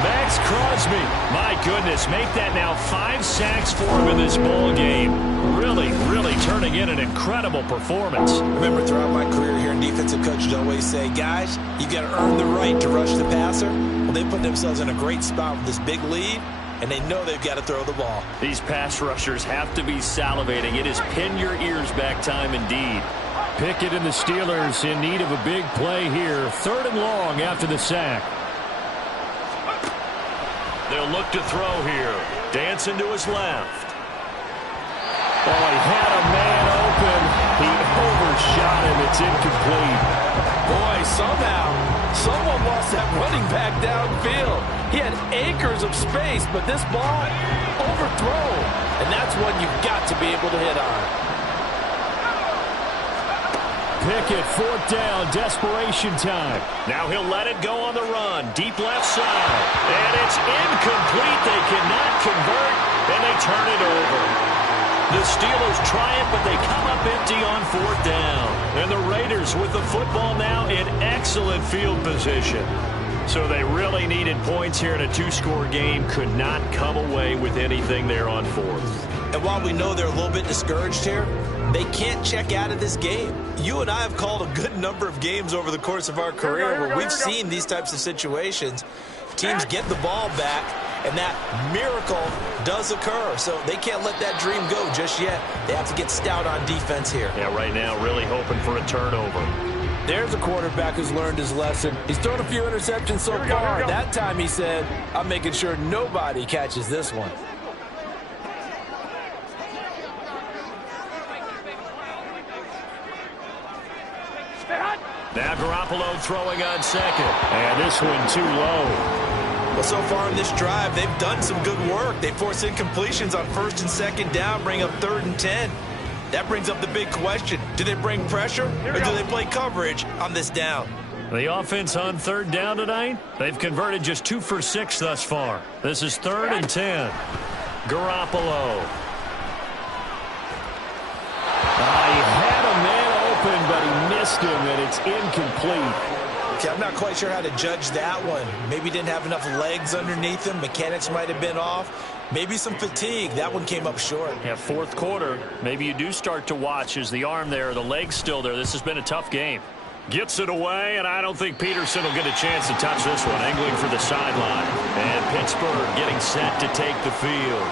Max Crosby, my goodness, make that now 5 sacks for him in this ball game. Really, really turning in an incredible performance. Remember, throughout my career here in defensive coaches always say, guys, you got to earn the right to rush the passer. Well, they put themselves in a great spot with this big lead, and they know they've got to throw the ball. These pass rushers have to be salivating. It is pin your ears back time indeed. Pickett and the Steelers in need of a big play here. 3rd and long after the sack. They'll look to throw here. Dancing to his left. Oh, he had a man open. He overshot him. It's incomplete. Boy, somehow, someone lost that running back downfield. He had acres of space, but this ball overthrown. And that's one you've got to be able to hit on. Pickett, 4th down, desperation time. Now he'll let it go on the run. Deep left side. And it's incomplete. They cannot convert, and they turn it over. The Steelers try it, but they come up empty on 4th down. And the Raiders with the football now in excellent field position. So they really needed points here in a 2-score game. Could not come away with anything there on 4th. And while we know they're a little bit discouraged here, They can't check out of this game. You and I have called a good number of games over the course of our career where we've seen these types of situations. Teams get the ball back, and that miracle does occur. So they can't let that dream go just yet. They have to get stout on defense here. Yeah, right now really hoping for a turnover. There's a quarterback who's learned his lesson. He's thrown a few interceptions so far. That time he said, I'm making sure nobody catches this one. Now Garoppolo throwing on second. And this one too low. Well, so far in this drive, they've done some good work. They force incompletions on first and second down, bring up 3rd and 10. That brings up the big question. Do they bring pressure or do they play coverage on this down? The offense on 3rd down tonight, they've converted just 2 for 6 thus far. This is 3rd and 10. Garoppolo. He had a man open, but he missed him, and it's incomplete. Okay, I'm not quite sure how to judge that one. Maybe didn't have enough legs underneath him. Mechanics might have been off. Maybe some fatigue. That one came up short. Yeah, 4th quarter. Maybe you do start to watch as the arm there, the leg's still there. This has been a tough game. Gets it away, and I don't think Peterson will get a chance to touch this one. Angling for the sideline. And Pittsburgh getting set to take the field.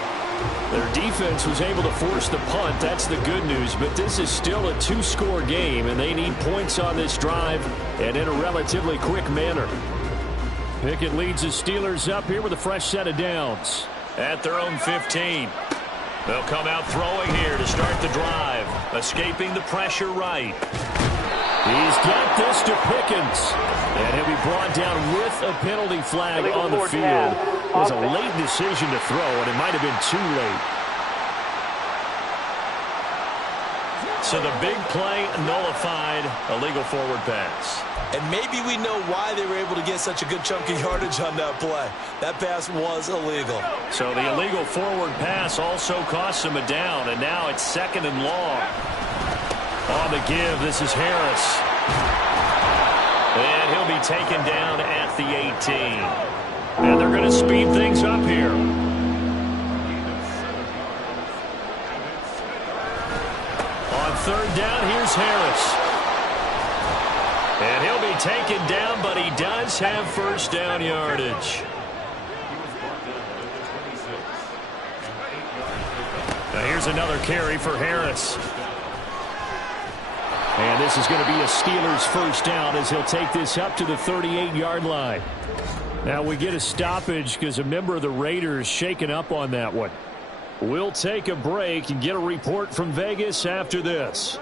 Their defense was able to force the punt. That's the good news. But this is still a 2-score game, and they need points on this drive and in a relatively quick manner. Pickett leads the Steelers up here with a fresh set of downs. At their own 15. They'll come out throwing here to start the drive. Escaping the pressure right. He's got this to Pickens. And he'll be brought down with a penalty flag on the field. It was a late decision to throw, and it might have been too late. So the big play nullified, illegal forward pass. And maybe we know why they were able to get such a good chunk of yardage on that play. That pass was illegal. So the illegal forward pass also cost him a down, and now it's 2nd and long. On the give, this is Harris. And he'll be taken down at the 18. And they're going to speed things up here. On 3rd down, here's Harris. And he'll be taken down, but he does have 1st down yardage. Now here's another carry for Harris. And this is going to be a Steelers 1st down as he'll take this up to the 38-yard line. Now we get a stoppage because a member of the Raiders shaken up on that one. We'll take a break and get a report from Vegas after this.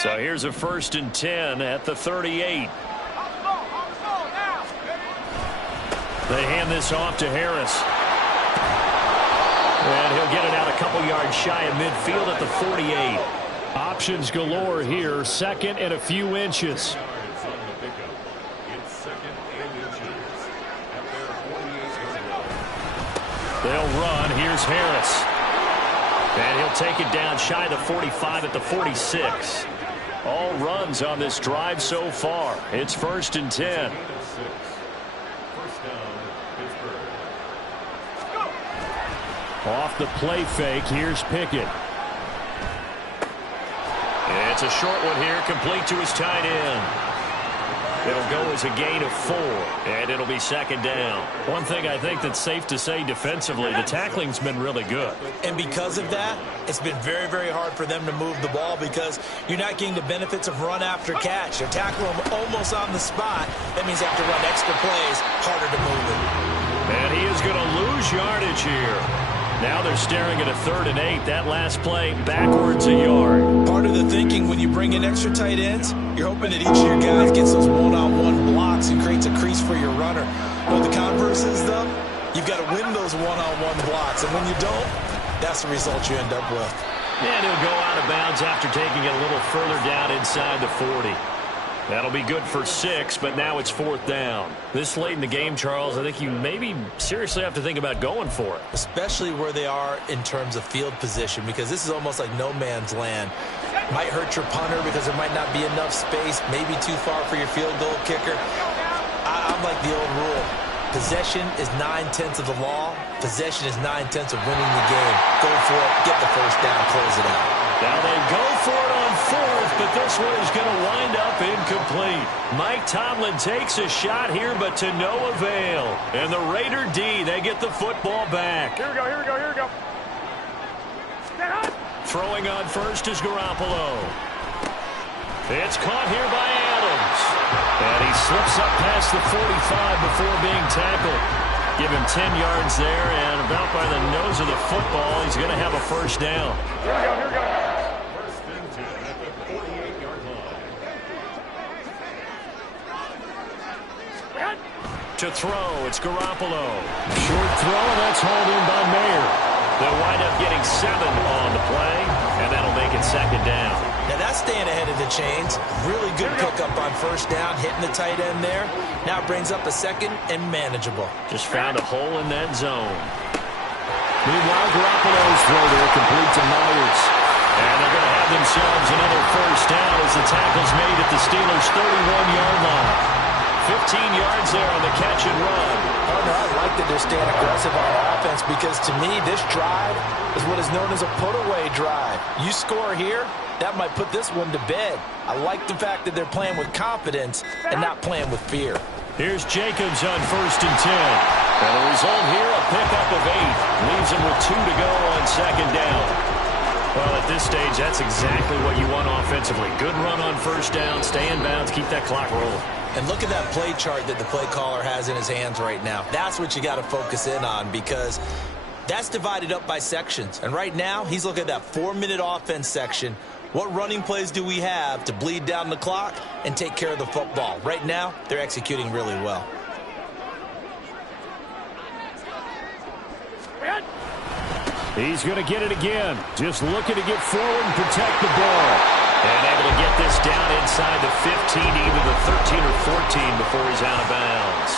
So here's a 1st and 10 at the 38. They hand this off to Harris. And he'll get it out a couple yards shy of midfield at the 48. Options galore here. 2nd and a few inches. They'll run. Here's Harris. And he'll take it down shy of the 45 at the 46. All runs on this drive so far. It's 1st and 10. Off the play fake, here's Pickett. It's a short one here, complete to his tight end. It'll go as a gain of 4, and it'll be 2nd down. One thing I think that's safe to say defensively, the tackling's been really good. And because of that, it's been very, very hard for them to move the ball because you're not getting the benefits of run after catch. They're tackling them almost on the spot. That means they have to run extra plays, harder to move it. And he is going to lose yardage here. Now they're staring at a 3rd and 8. That last play backwards a yard. Part of the thinking when you bring in extra tight ends, you're hoping that each of your guys gets those one-on-one blocks and creates a crease for your runner. Well, the converse is, though, you've got to win those one-on-one blocks. And when you don't, that's the result you end up with. And he'll go out of bounds after taking it a little further down inside the 40. That'll be good for 6, but now it's 4th down. This late in the game, Charles, I think you maybe seriously have to think about going for it. Especially where they are in terms of field position, because this is almost like no man's land. Might hurt your punter because there might not be enough space, maybe too far for your field goal kicker. I'm like the old rule. Possession is 9/10 of the law. Possession is 9/10 of winning the game. Go for it. Get the first down. Close it out. Now they go for it on fourth, but this one is going to wind up incomplete. Mike Tomlin takes a shot here, but to no avail. And the Raider D, they get the football back. Here we go, here we go, here we go. Throwing on first is Garoppolo. It's caught here by Adams. And he slips up past the 45 before being tackled. Give him 10 yards there, and about by the nose of the football, he's going to have a first down. Here we go, here we go. First and 10 at the 48-yard line. To throw, it's Garoppolo. Short throw, that's hauled in by Mayer. They'll wind up getting 7 on the play, and that'll make it second down. Now that's staying ahead of the chains. Really good pickup on first down, hitting the tight end there. Now brings up a second and manageable. Just found a hole in that zone. Meanwhile, Garoppolo's throw there complete to Myers. And they're going to have themselves another first down as the tackle's made at the Steelers' 31-yard line. 15 yards there on the catch and run. Oh, no, I like that they're staying aggressive on offense because, to me, this drive is what is known as a put-away drive. You score here, that might put this one to bed. I like the fact that they're playing with confidence and not playing with fear. Here's Jacobs on first and 10. And the result here, a pickup of 8. Leaves him with 2 to go on second down. Well, at this stage, that's exactly what you want offensively. Good run on first down, stay in bounds, keep that clock rolling. And look at that play chart that the play caller has in his hands right now. That's what you got to focus in on because that's divided up by sections. And right now, he's looking at that 4-minute offense section. What running plays do we have to bleed down the clock and take care of the football? Right now, they're executing really well. He's going to get it again. Just looking to get forward and protect the ball. And able to get this down inside the 15, either the 13 or 14 before he's out of bounds.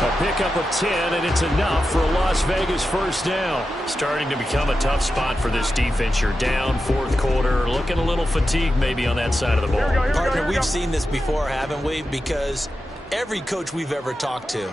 A pickup of 10, and it's enough for a Las Vegas first down. Starting to become a tough spot for this defense. You're down fourth quarter, looking a little fatigued maybe on that side of the ball. Partner, we've seen this before, haven't we? Because every coach we've ever talked to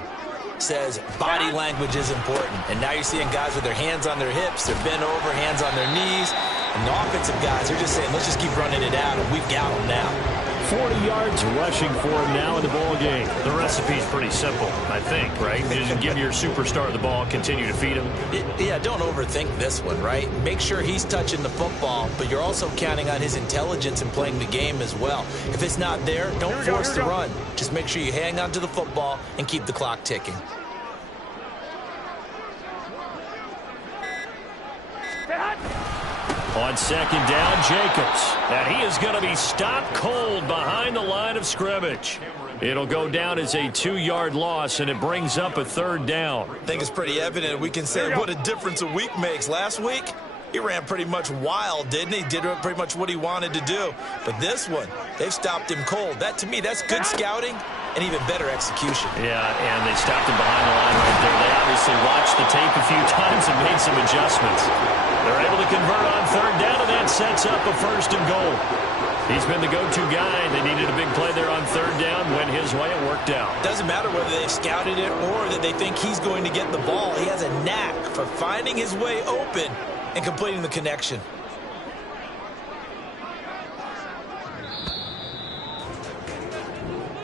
says body language is important. And now you're seeing guys with their hands on their hips, they're bent over, hands on their knees. And the offensive guys, they're just saying, let's just keep running it out, and we've got them now. 40 yards rushing for him now in the ball game. The recipe's pretty simple, I think, right? Just give your superstar the ball, continue to feed him. Yeah, don't overthink this one, right? Make sure he's touching the football, but you're also counting on his intelligence in playing the game as well. If it's not there, don't force the run. Just make sure you hang on to the football and keep the clock ticking. On second down, Jacobs. And he is going to be stopped cold behind the line of scrimmage. It'll go down as a 2-yard loss, and it brings up a third down. I think it's pretty evident. We can say what a difference a week makes. Last week, he ran pretty much wild, didn't he? Did pretty much what he wanted to do. But this one, they've stopped him cold. That, to me, that's good scouting and even better execution. Yeah, and they stopped him behind the line right there. They obviously watched the tape a few times and made some adjustments. They're able to convert on third down, and that sets up a first and goal. He's been the go-to guy. They needed a big play there on third down. Went his way. It worked out. Doesn't matter whether they've scouted it or that they think he's going to get the ball. He has a knack for finding his way open and completing the connection.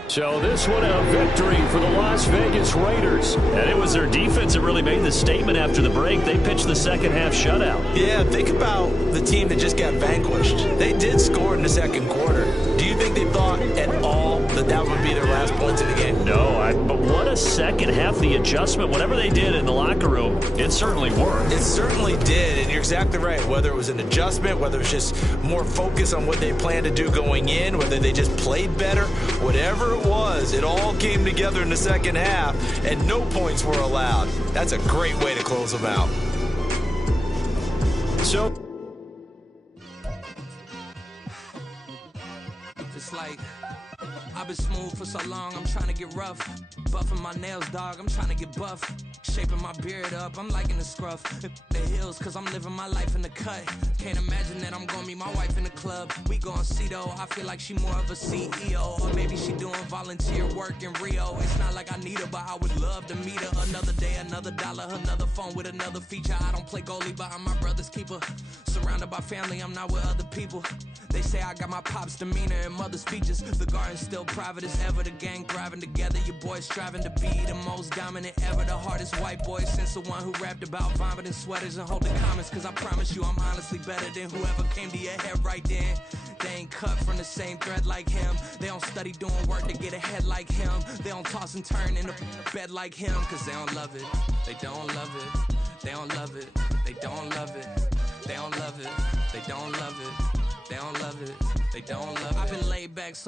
So this one a victory for the Las Vegas Raiders. And it was their defense that really made the statement after the break. They pitched the second half shutout. Yeah, think about the team that just got vanquished. They did score in the second quarter. Do you think they thought at all that that would be their last points of the game? No, but what a second half. The adjustment, whatever they did in the locker room, it certainly worked. It certainly did, and you're exactly right. Whether it was an adjustment, whether it was just more focus on what they planned to do going in, whether they just played better, whatever it was, it all came together in the second half, and no points were allowed. That's a great way to close them out. So, just like I've been smooth for so long, I'm trying to get rough. Buffing my nails, dog, I'm trying to get buff. Shaping my beard up, I'm liking the scruff. The hills, cause I'm living my life in the cut. Can't imagine that I'm gonna meet my wife in the club. We gon' see though, I feel like she more of a CEO. Or maybe she doing volunteer work in Rio. It's not like I need her, but I would love to meet her. Another day, another dollar, another phone with another feature. I don't play goalie, but I'm my brother's keeper. Surrounded by family, I'm not with other people. They say I got my pop's demeanor and mother's features. The garden's still private as ever. The gang thriving together. Your boys striving to be the most dominant ever. The hardest white boy since the one who rapped about vomiting sweaters and holding comments. Cause I promise you I'm honestly better than whoever came to your head right then. They ain't cut from the same thread like him. They don't study doing work to get ahead like him. They don't toss and turn in the bed like him. Cause they don't love it. They don't love it. They don't love it. They don't love it. They don't love it. They don't love it. They don't love it. They don't love it. I've been laid back so